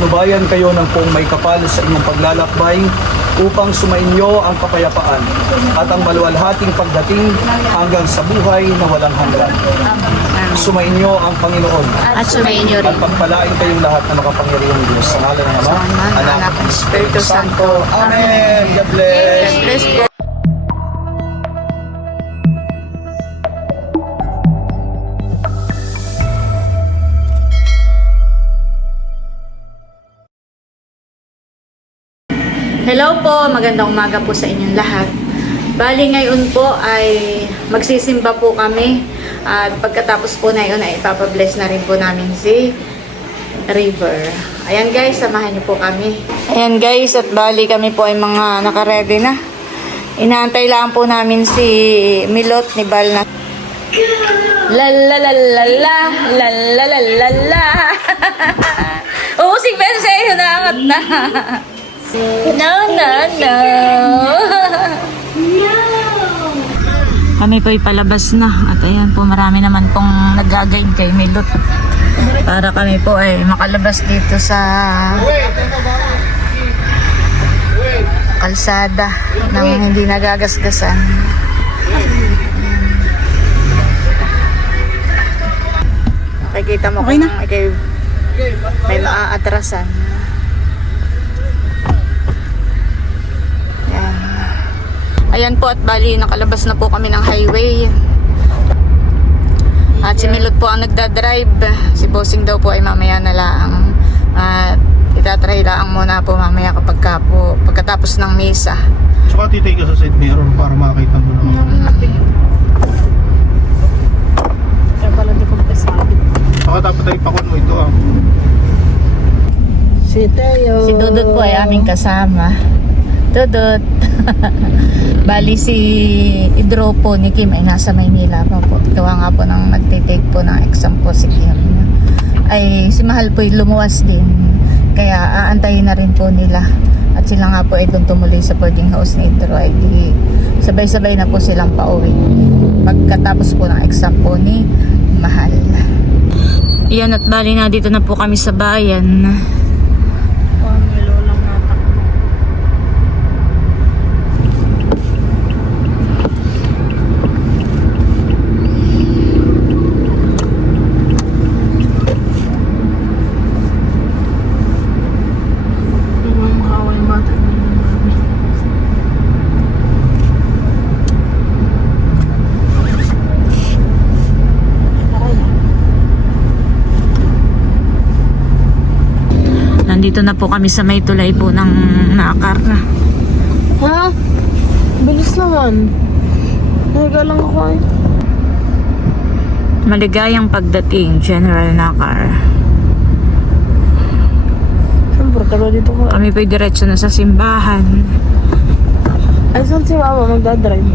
patnubayan kayo ng pong may kapal sa inyong paglalakbay upang sumainyo ang kapayapaan at ang maluwalhating pagdating hanggang sa buhay na walang hanggan. Sumainyo ang Panginoon At sumayin niyo at rin. pagpalain kayong lahat na makapangyarihang Diyos. Sa ngalan ng Ama, Anak, Espiritu Santo. Amen. God bless. God bless Hello po, magandang umaga po sa inyong lahat. Bali ngayon po ay magsisimba po kami at pagkatapos po na yun ay ipapabless na rin po namin si River. Ayan guys, samahan niyo po kami. Ayan guys, at bali kami po ay mga nakaredy na. Inaantay lang po namin si Milot ni Bal na La la la la la la la la la la Oo, si Ben sa'yo naangat na. No, no, no. Kami po palabas na at ayan po marami naman pong nag-guide kay Milot para kami po ay makalabas dito sa kalsada nang hindi nagagasgasan. Nakikita mo Okay kung na. may, may maaatrasan. Ayan po at bali nakalabas na po kami ng highway. At si Milot po ang nagdadrive. Si Bossing daw po ay mamaya na lang. At itatry lang muna po mamaya kapag ka po, pagkatapos ng misa. Tsaka titake ka sa side mirror para makita mo na. Kaya pala di ko pasabi. Saka dapat ay pakon mo ito ah. Si Teo. Si Dudut po ay aming kasama. Dudut. Bali si Idro po ni Kim ay nasa Maynila pa po. Gawa nga po nang nagtitake po ng exam po si Kim. Ay si Mahal po ay lumuwas din. Kaya aantayin na rin po nila. At sila nga po ay doon tumuloy sa boarding house ni Idro ay di sabay-sabay na po silang pauwi. Pagkatapos po ng exam po ni Mahal. Iyan at bali na dito na po kami sa bayan. Oh, may lolang natakbo. Yung mga awal mata ni mami. Nandito na po kami sa may tulay po ng nakar. Ha? Bilis naman. Nahiga lang ako eh. Maligayang pagdating, General Nakar. Siyempre, taga dito ko. Kami po'y diretso na sa simbahan. Ay, saan si Mama magdadrive?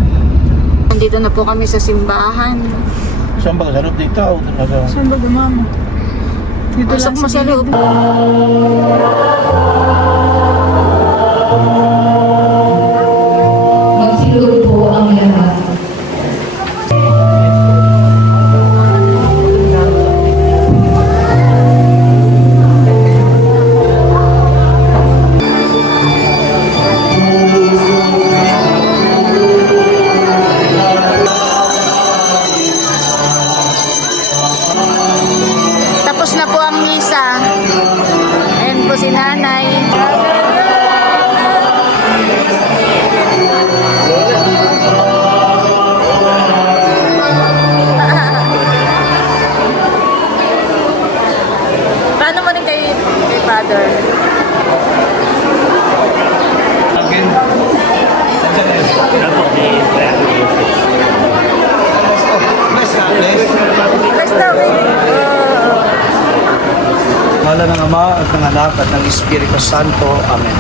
Nandito na po kami sa simbahan. Saan ba? Sa loob dito. Saan ba gumama? Dito Pasok mo sa loob. Espiritu Santo. Amen.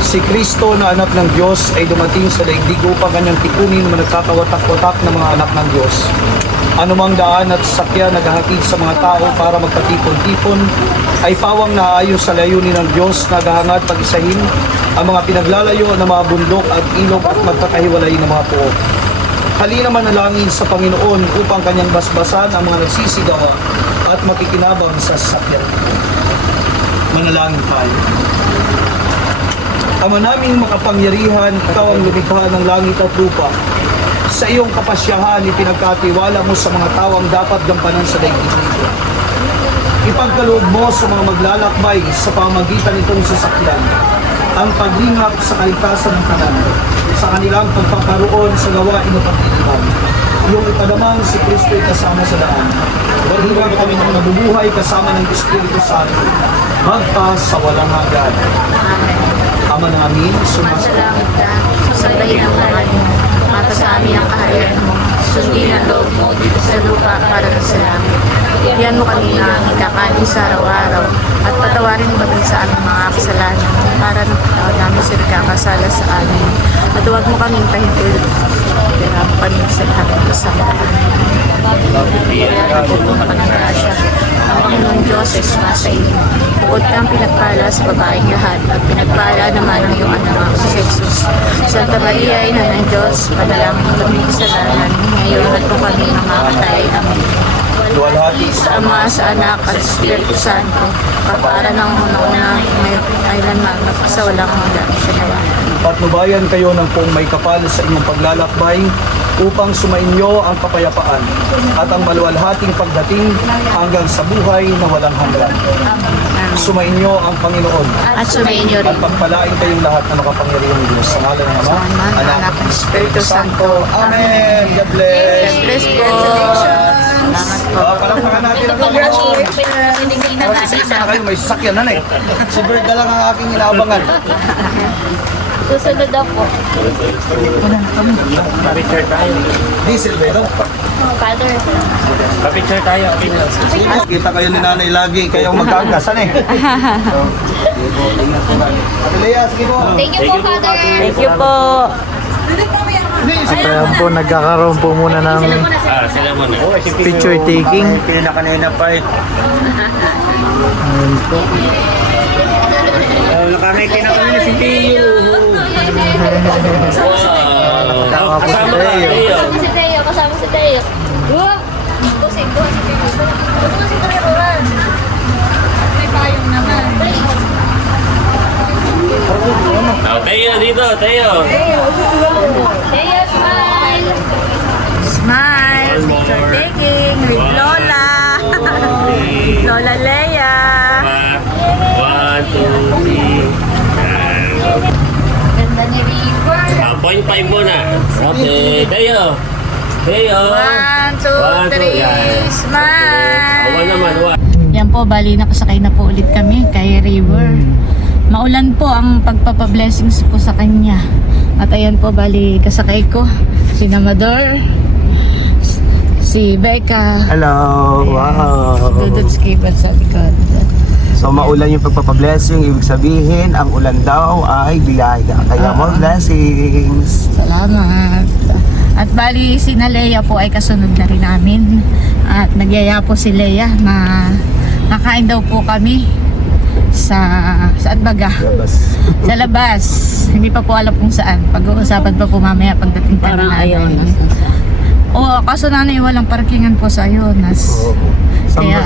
Si Kristo na anak ng Diyos ay dumating sa daigdig upang kanyang tipunin mga nagkakawatak-watak ng mga anak ng Diyos. Anumang daan at sakya naghahatid sa mga tao para magpatipon-tipon ay pawang naayos sa layunin ng Diyos naghahangad pag-isahin ang mga pinaglalayo ng mga bundok at ilog at magkakahiwalay ng mga puok. Halina manalangin sa Panginoon upang kanyang basbasan ang mga nagsisigaw at makikinabang sa sasakyan. Manalangin tayo. Ama naming makapangyarihan, ikaw ang lumikha ng langit at lupa. Sa iyong kapasyahan, ipinagkatiwala mo sa mga tao ang dapat gampanan sa daigdig nito. Ipagkaloob mo sa mga maglalakbay sa pamagitan nitong sasakyan ang paglingap sa kaligtasan ng kanan sa kanilang pagpapakaroon sa gawain ng pagtitipan. Yung ipadamang si Kristo ay kasama sa daan. Walhiwan kami ng mabubuhay kasama ng Espiritu Santo. Magpa sa walang hanggan. Ama namin, sumasagot. Salamat ka. Sabayin ang mahal mo. Mata sa amin ang kaharian mo. Sundin ang loob mo dito sa lupa para sa langit. Bigyan mo kami ng aming kakanin sa araw-araw at patawarin mo kami sa aming mga kasalanan para ng patawad namin sa nagkakasala sa amin. At huwag mo kaming pahintulot. Kaya mo kami sa kasama. Kaya napupunta ka ng grasya. Ang Panginoon Diyos ay sumasa iyo. Bukod kang pinagpala sa babaeng lahat at pinagpala naman ang iyong anak si Jesus. Santa Maria, Ina ng Diyos, panalangin kami sa lalan ngayon at kung kami mamamatay. Amen. Luwalhati Sa Ama, sa Anak, at sa Espiritu Santo, kapara ng unang-una, ngayon, kailanman, sa walang hanggan. Salamat. Patnubayan kayo ng kung may kapal sa inyong paglalakbay upang sumainyo ang kapayapaan at ang maluwalhating pagdating hanggang sa buhay na walang hanggan. Sumainyo ang Panginoon At sumayin niyo at rin. pagpalain kayong lahat na makapangyarihan ng Diyos. Sa ngalan ng Ama, Anak, at Espiritu Santo. Amen. God bless. God bless po. Uh, palakpakan natin ang Panginoon. May sasakyan na na eh. Si Bert na lang ang aking inaabangan. Susunod daw po. Diesel ba ito? Father. Pa-picture tayo. Kita kayo ni nanay lagi, kayong magkakasan eh. Ate Lea, sige po. Thank you po, Father. Thank you po. Kaya po nagkakaroon po muna ng Ah, picture taking. Pinaka-kanina pa eh. Wala kami kinakamili si Tiyo. Po si Kasama ka, Teo. Tiyo. Kasama si Teo. Kasama si Teo. Wow! Kusig ko si Teo. Si Teo. May payong naman. Oh, Teo, dito, Teo. Teo, 5 muna. Okay, kayo. Kayo. One, two, One, two, three, smile. Okay. Naman, awan. Yan po, bali na nakasakay na po ulit kami kay River. Hmm. Maulan po ang pagpapablessings po sa kanya. At ayan po, bali kasakay ko si Namador, si Becca. Hello, ayan, wow. Si Dudutski, Balsalikon. So maulan yung pagpapablessing, ibig sabihin, ang ulan daw ay biyaya. Kaya more blessings! Salamat. At bali si na Leia po ay kasunod na rin namin. At nagyaya po si Leia na nakain daw po kami sa saan baga? Sa labas. Hindi pa po alam kung saan. Pag-uusapan pa po mamaya pagdating pa ng ayaw Oo, kaso nanay walang parkingan po sa Ayonas. Kaya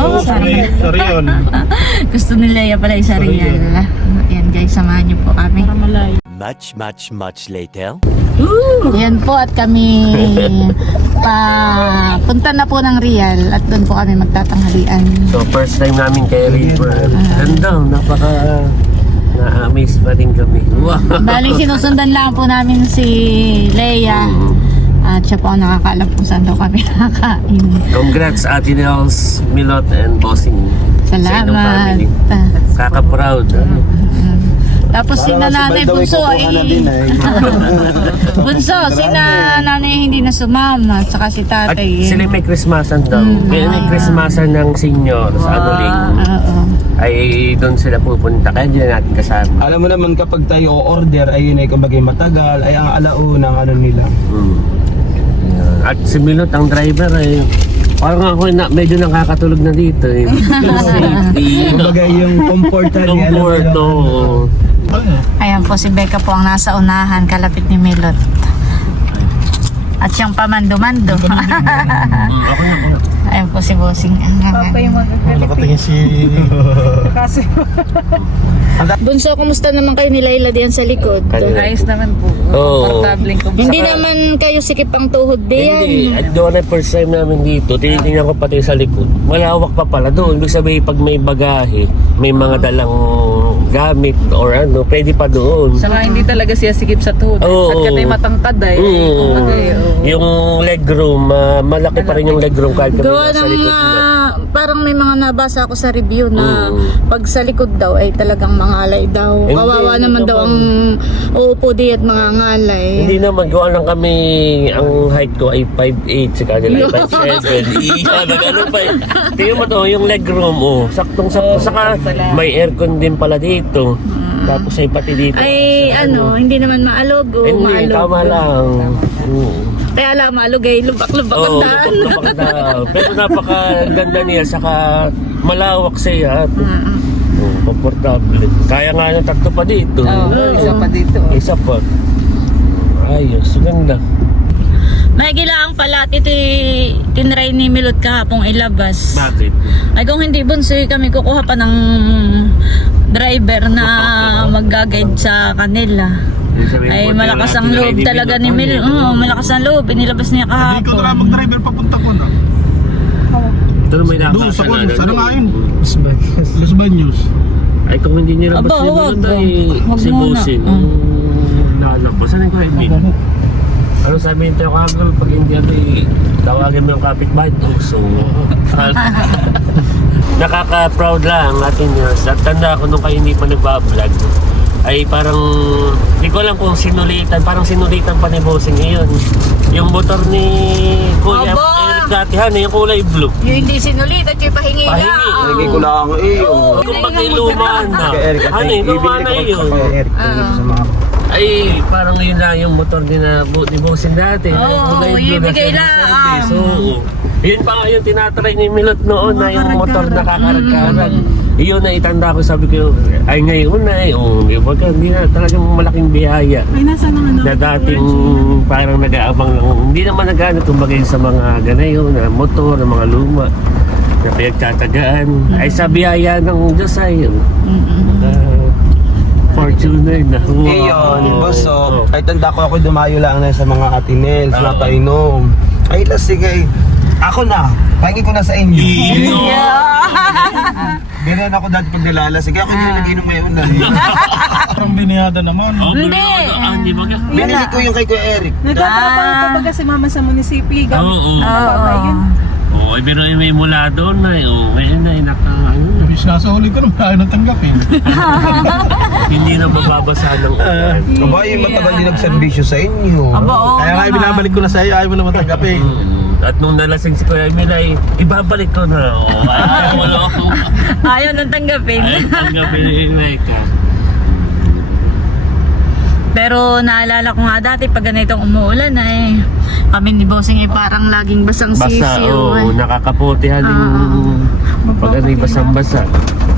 Oo, parang Sorry yun. gusto ni Leia pala isa Real. Ayan guys, samahan niyo po kami. Much, much, much later. Yan po at kami pa punta na po ng Real at doon po kami magtatanghalian. So first time namin kay River. Ganda, napaka na-amaze pa rin kami. Wow! Bali sinusundan lang po namin si Leia at siya po ang nakakaalam kung saan daw kami nakakain. Congrats Ate Nels, Milot, and Bossing. Sa Salamat. family. Kaka-proud. Tapos si nanay Bunso ay Bunso, si nanay hindi na sumama at saka si At tatay. sila may Christmasan daw. Kaya may Christmasan ng senior sa Anuling. Oo. Ay doon sila pupunta. Kaya hindi na natin kasama. Alam mo naman kapag tayo order ay yun ay kumbaga matagal ay ang alauna ng ano nila. Mm. At si Milot, ang driver ay parang ako na, medyo nakakatulog na dito eh. Yung safety. Kumbaga yung comfort na mo Comfort, oo. Ayan po si Becca po ang nasa unahan, kalapit ni Milot. At siyang pamando-mando. Mm, ako na, ako na. Ayun po si Bossing. Papa yung magagalit. Nakatingin si... Kasi Bunso, kumusta naman kayo ni Layla diyan sa likod? Kanina. ayos naman po. Oo. Komportabling ko. Hindi naman kayo sikip ang tuhod diyan. Hindi, at doon na first time namin dito, tinitingnan ko pati sa likod. Malawak pa pala doon. Ibig sabihin, pag may bagahe, may mga dalang gamit or ano, pwede pa doon. Saka hindi talaga siya sikip sa tuhod. Oo. At katay matangkad ay. Mm. Kumbaga eh, oo. Yung legroom, ah, malaki pa rin yung legroom kahit kami Gawa nasa ng likod na. ah, parang may mga nabasa ako sa review na Mm. pag sa likod daw ay talagang mangalay daw. Hindi, Kawawa hindi naman daw ang uupo di at mga ngalay. Hindi naman, gawa lang kami, ang height ko ay 5'8", si kanila ay 5'7". Iya, nag-ano pa eh. Tingnan mo to, yung legroom, oh, saktong sakto. Saka may aircon din pala dito. Tapos ay pati dito. Ay ano, hindi naman maalog o Hindi, maalog. tama lang. Oo. Kaya alam, maalog ay lubak-lubak ang Oo, daan. lupag na. Pero napakaganda niya, saka malawak siya. At, oh, komportable. Kaya nga ng tatlo pa dito. Oo, isa pa dito. Isa pa. Ayos, ganda. May gilaang pala at ito tinry ni Milot kahapong ilabas. Bakit? Ay kung hindi bunsoy kami kukuha pa ng driver na mag-guide sa kanila. Ay malakas ang loob talaga ni Mil. Oo, malakas ang loob. Inilabas niya Hindi ko na kahapon. mag-driver papunta ko na. Doon may Doon sa nakakasalanan Kuan, sana nga yun. Los Baños. Ay kung hindi nilabas Aba, ni wag. Mulot ay Wag si muna. Bosin. Mm. Lalabas. Saan yung Edwin? Ano sabi tayo kagal pag hindi ano eh, tawagin mo yung kapitbahay. So, nakaka-proud lang atin yun. At tanda ko nung kayo hindi pa nagbablog ay parang hindi ko alam kung sinulitan parang sinulitan pa ni Bossing ngayon yung motor ni Kuya Aba! Eric Datihan yung kulay blue Yung hindi sinulit at yung pahingi Pahingi. lang. Hindi ko lang eh. oh. kung pag luma na Kay Eric, at ano yung luma na ibibigay ko yun kay Eric. dito sa mga ay parang yun lang yung motor din na bu- ni Bossing dati Oo, yung na ibigay service. lang. service. Oo. yun pa nga yung tinatry ni Milot noon na yung motor na kakarag-karag. Iyon na itanda ko sabi ko ay ngayon na eh. Oh, ba ka, hindi na talagang malaking biyaya na dating parang nag-aabang lang. Hindi naman nagano kumbaga yun sa mga ganayon na motor na mga luma na pinagtatagaan. Ay sa biyaya ng Diyos ay uh, Fortuner na Eh yun, boss, so, ay tanda ko ako dumayo lang na sa mga atinels, Oo. napainom. Ay, las, sige. Ako na, pahingin ko na sa inyo. Ganyan ako dati pag nilala. Sige, ako hindi na nag-inom ngayon na. Parang biniyada naman. Oh, Hindi. ano, ah, hindi ba? Binili ko yung kay Kuya Eric. Nagtatrabaho pa baga si mama sa munisipyo. Oo. oo. Oo. Oo, eh, pero may mula doon na eh. Oo, ngayon na eh, naka, ano, Bis nasa huli ko naman ayaw nang tanggapin. hindi na mababasa ng ulan. Aba, yung matagal din nagservisyo sa inyo. Aba, oo Kaya nga naman. binabalik ko na sa iyo, ayaw mo naman tanggapin. Mm. At nung nalasing si Kuya Emil ay, ibabalik ko na. Oo, ayaw mo na ako. Ayaw nang tanggapin. Ayaw tanggapin ni Mecca. Pero naalala ko nga dati pag ganitong umuulan ay kami ni Bossing ay parang laging basang Basa, sisiw. oo, eh. nakakaputihan din pag ano yung basang-basa.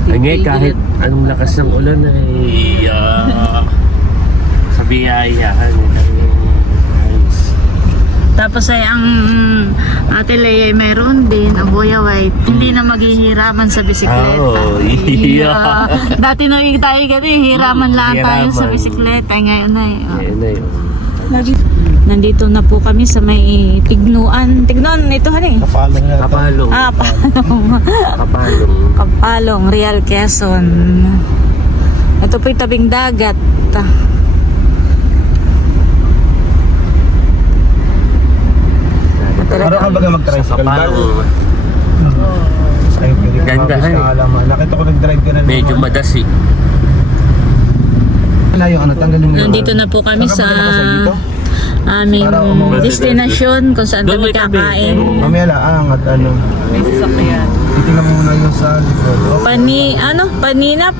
Ay ngayon, kahit anong lakas ng ulan ay ah, sa biyayahan. Tapos ay ang ate Leia ay mayroon din, ang Boya White, hindi na maghihiraman sa bisikleta. Oo, iya. Yeah. Dati na yung tayo ganun, hiraman lang tayo sa bisikleta. Ay, Ngayon ay, oh. Ayun na yun. nandito na po kami sa may tignuan. Tignuan, ito hani. Kapalong nga. Kapalong. Ah, palong. Kapalong. Kapalong, Real Quezon. Ito po'y tabing dagat. Para ka baga mag-tricycle. Ko Ganda, mabis eh. na. Nakita ko nag-drive ka na. Medyo madasi. Na yung ano, tanggalin mo. Nandito na po kami sa dito? aming destination kung saan kami kakain. Mamaya lang at ano. May sasakyan. Titingnan mo muna yung sa likod. Pani, ano? Paninap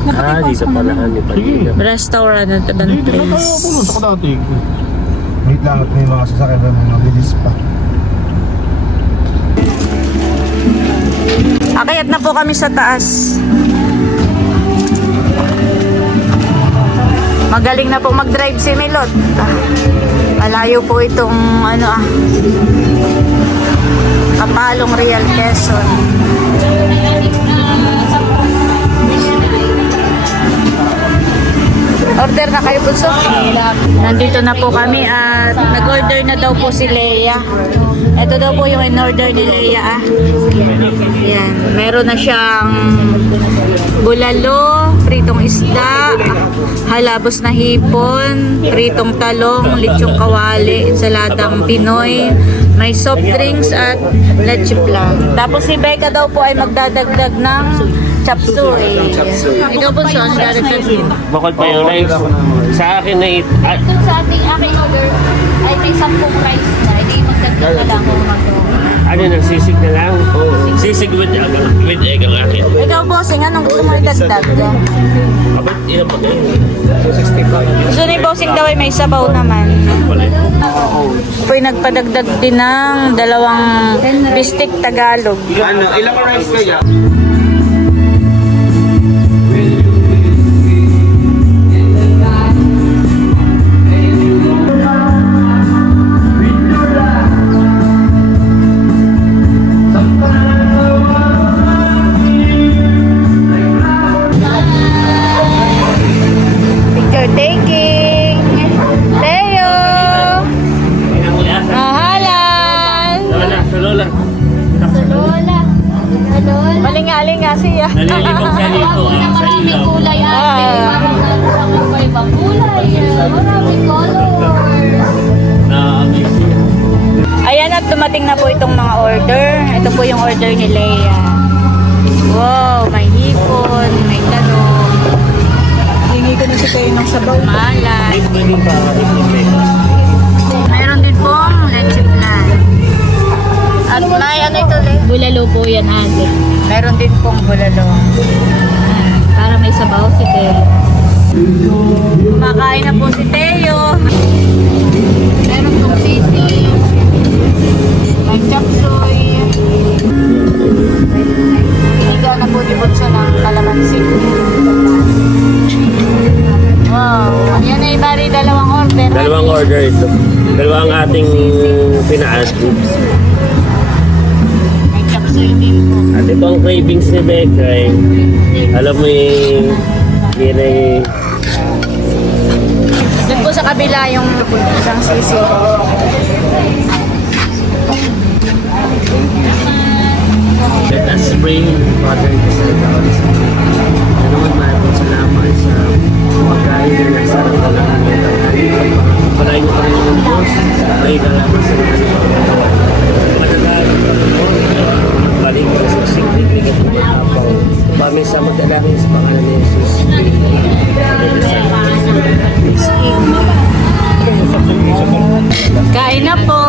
Ah, dito pala kami. Pagina. Restaurant at ibang Hindi, tayo place. puno sa kadati. Wait lang at may mga sasakyan pa mga bilis pa. Akayat na po kami sa taas. Magaling na po mag-drive si Milot. Malayo po itong ano ah. Kapalong Real Quezon. Order na kayo po, Nandito na po kami at nag-order na daw po si Leia. Ito daw po yung in-order ni Leia ah. Yan. Meron na siyang bulalo, pritong isda, halabos na hipon, pritong talong, lechong kawali, ensaladang Pinoy, may soft drinks at leche flan. Tapos si Becca daw po ay magdadagdag ng chapsuey. Ikaw po saan dadagdag din? Bukod pa yung rice. Sa akin na it, ah, Doon sa ating aking order ay may 10 rice na. Hindi magdagdag na lang kung ano. ano na, sisig na lang. Sisig with, egg- with egg ang akin. Ikaw bossing, anong gusto mo idagdag? Abot, ilan pa kayo? Gusto ni bossing daw ay may sabaw naman. Apoy nagpadagdag din ng dalawang bistik Tagalog. Ano, ilang rice kaya? Ayan at dumating na po itong mga order. Ito po yung order ni Leia. Wow, may hipon, may talong. Hingi ko na si kayo ng sabaw. Malas. Ito din pong leche flan. At may ano ito, Le? Bulalo po yan ate. Meron din pong bulalo. Para may sabaw si Tel. Kumakain na po si Teo. Meron pong sisig. May chapsoy. Na po ni Butso ng kalamansi. Wow. Yan ay bari dalawang order. Dalawang order ito. Dalawang ating pina-add. May chapsoy din po. At ito ang cravings ni Becca eh. Alam mo yung sa kabila yung isang sisi. Let us pray, Father, to send our Lord, maraming salamat sa pagkain na nagsarang ka lang ng Pagpalain mo kami ng Diyos, may kalaman sa mga Mananalig ka Lord, balik ka sa siklig, bigyan mo ng apaw. Pamay sa magdalangin sa pangalan ni Jesus. Kain na po.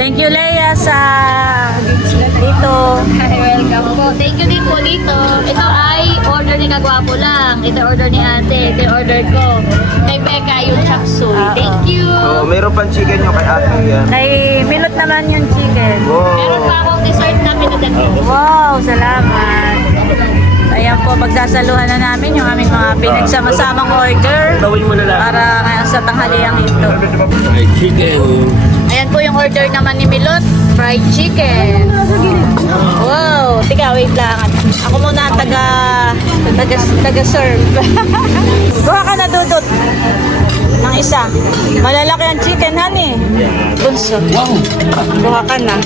Thank you, Leia, sa dito. Welcome po. Thank you din po dito. Ito Kagwapo lang. Ito order ni ate. Ito yung order ko. Kay Becca yung chop suey. Thank you. Oh, mayroon pang chicken nyo kay ate yan. Kay Milot naman yung chicken. Meron Wow. pa akong dessert na pinadagdag. Wow, salamat. Ayan po, pagsasaluhan na namin yung aming mga pinagsama-samang order Tawin mo na lang. para ngayon sa tanghaliang ito. Ay, chicken. Ayan po yung order naman ni Milot, fried chicken. Wow, tika, wait lang. Ako muna taga, taga, taga serve. Kuha ka na dudot ng isa. Malalaki ang chicken, honey. Bunso. Wow! Kuha ka na.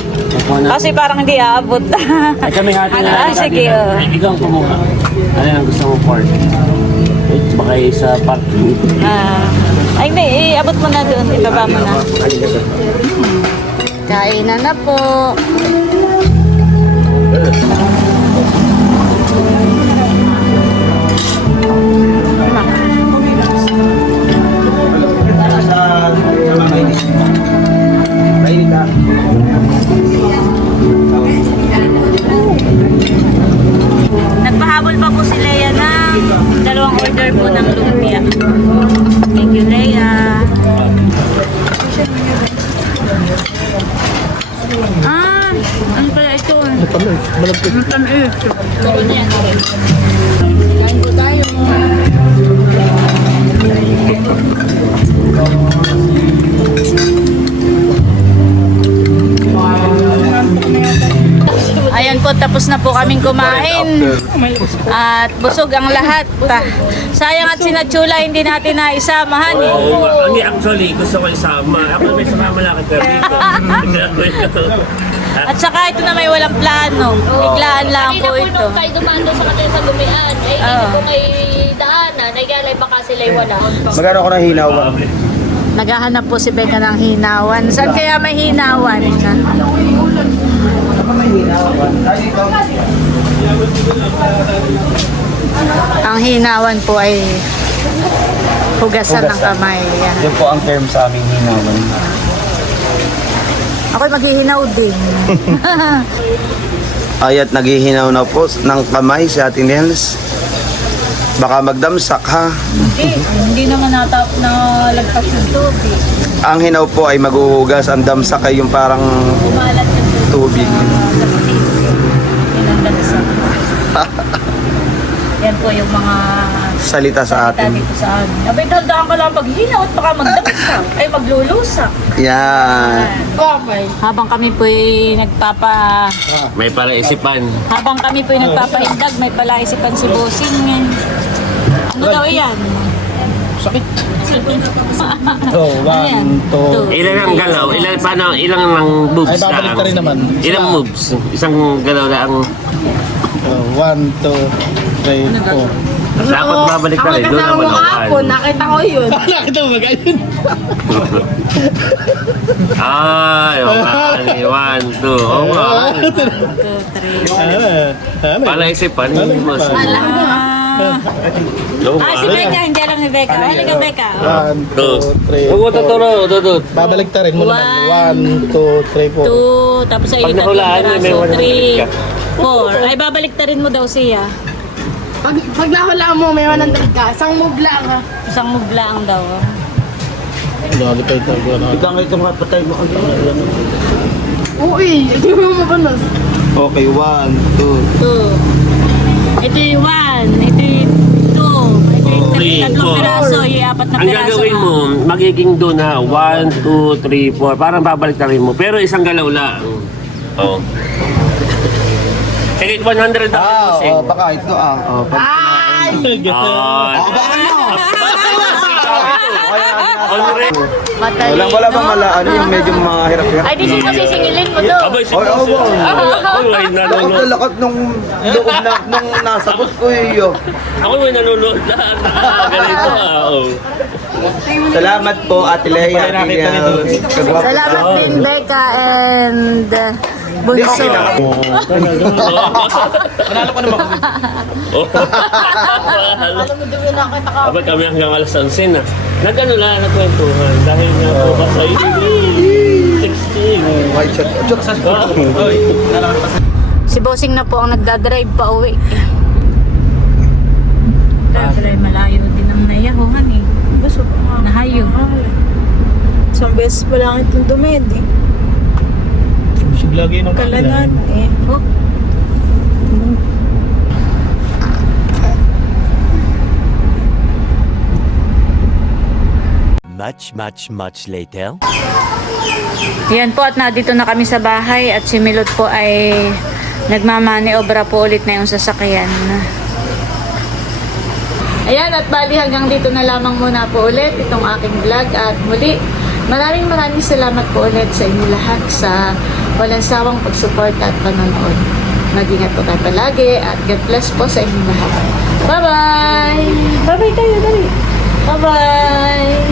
Kasi parang hindi aabot. Ay, kami hati na. Ah, sige, oh. Ikaw kumuha. Ano ang gusto mo pork? Eh, baka sa parking. Ah, ay, hindi. Iabot mo na doon. Ibaba mo na. Kainan na po. Nagpahabol pa po si Leia ng dalawang order po ng lumpia. Thank you, Leia. Malagkit. Lutan eh. Laro Ayan po, tapos na po kaming kumain. At busog ang lahat. Ah, sayang at sinachula, hindi natin naisamahan eh. Oh, actually, gusto ko isama. Ako may sumama na ako. At saka ito na may walang plano. Biglaan lang Kanina po po ito. nung kayo dumaan doon sa kanila sa gumian, eh, Oo. hindi po kay daanan, ay galay baka sila'y wala. Magkano ko ng hinawan? Naghahanap po si Becca ng hinawan. Saan kaya may hinawan? Ang hinawan po ay hugasan ng kamay. Yan. Yun po ang term sa aming hinawan. Ako maghihinaw din. Ayat naghihinaw na po ng kamay si Ate Nels. Baka magdamsak ha. hindi, hindi naman natap na lagpas yung tubig. Ang hinaw po ay maghuhugas. Ang damsak ay yung parang Kumalat yung tubig. sa puti. Yan ang dagsa. Yan po yung mga Salita sa atin. dito sa amin. Abay, tandaan ka lang paghihinaw at baka magdagsak. ay maglulusak. Yan. Habang kami po nagpapa May palaisipan. habang kami po nagpapahindag, may palaisipan si Bossing. Ano daw yan? Sakit. So, one, two. Ilan ang galaw? Ilan paano? Ilang ang moves Ay, babalik ka rin naman. Ilang moves? Isang galaw lang. Uh, one, two, three, four. Dapat babalik ka rin. Doon naman ako. nakita ko yun. Nakita mo ba ganyan? Ay, okay. One, two. Oh, wow. Two, three. Ano? Ano? Palaisipan. Mas. Ah, si Becca, hindi alam ni Becca. Halika, Becca. One, two, three, Huwag mo four. tuturo, tutut. Babalik ta rin mo naman. One. Two, three, four. Two, tapos ay Pag yung tatlong nahulaan, may piraso. one Three, ka. four. Ay, babalik ta rin mo daw siya. Pag, pag nahulaan mo, may 100 ka. Isang move lang ha. Isang move lang daw. Lagi tayo tayo. Ikaw nga itong kapatay mo. Uy, ito yung mabanos. Okay, one, two. Two. Ito yung one. Ito yung two. Ito yung Three, tatlong four. piraso. Yung apat na Ang piraso. gagawin mo, magiging doon na 1, 2, 3, 4. Parang babalik na rin mo. Pero isang galaw lang. Oo. Sige, 100 ako. Ah, bossing. oh, baka ito ah. Oh, pag Ay! On rin. Matali. Walang wala bang mala, ano yung medyo mahirap-hirap. Ay, di siya kasi singilin mo to. Abay, oh, boss. wow. Ako ay Lakas na nanonood. lakas nung loob na, nung nasagot ko yun. Ako may nanonood na. Ah, Ganito ah. oo. Salamat po, Ate Leia. Ate. Kagwapo. Salamat din, Becca and uh, Hindi, Bunso. okay na ako. Panalo ko naman. Oh. Abay kami hanggang alas 11 na. Nagano lang, nagkwentuhan. Dahil nga po ba sa 16. White shirt. Chok, sa Si Bossing na po ang nagdadrive pa uwi. Dahil malayo din ang nayahuhan eh. Nga. Nahayo. Isang beses pa lang itong dumedi. Lagi ng Kalanan eh. Oh, Much, much, much later. Yan po at nandito na kami sa bahay at si Milot po ay nagmamaniobra po ulit na yung sasakyan. Ayan at bali hanggang dito na lamang muna po ulit itong aking vlog at muli maraming maraming salamat po ulit sa inyo lahat sa walang sawang pagsuporta at panonood. Mag-ingat po tayo palagi at God bless po sa inyo lahat. Bye-bye! Bye-bye tayo, dali! Bye-bye!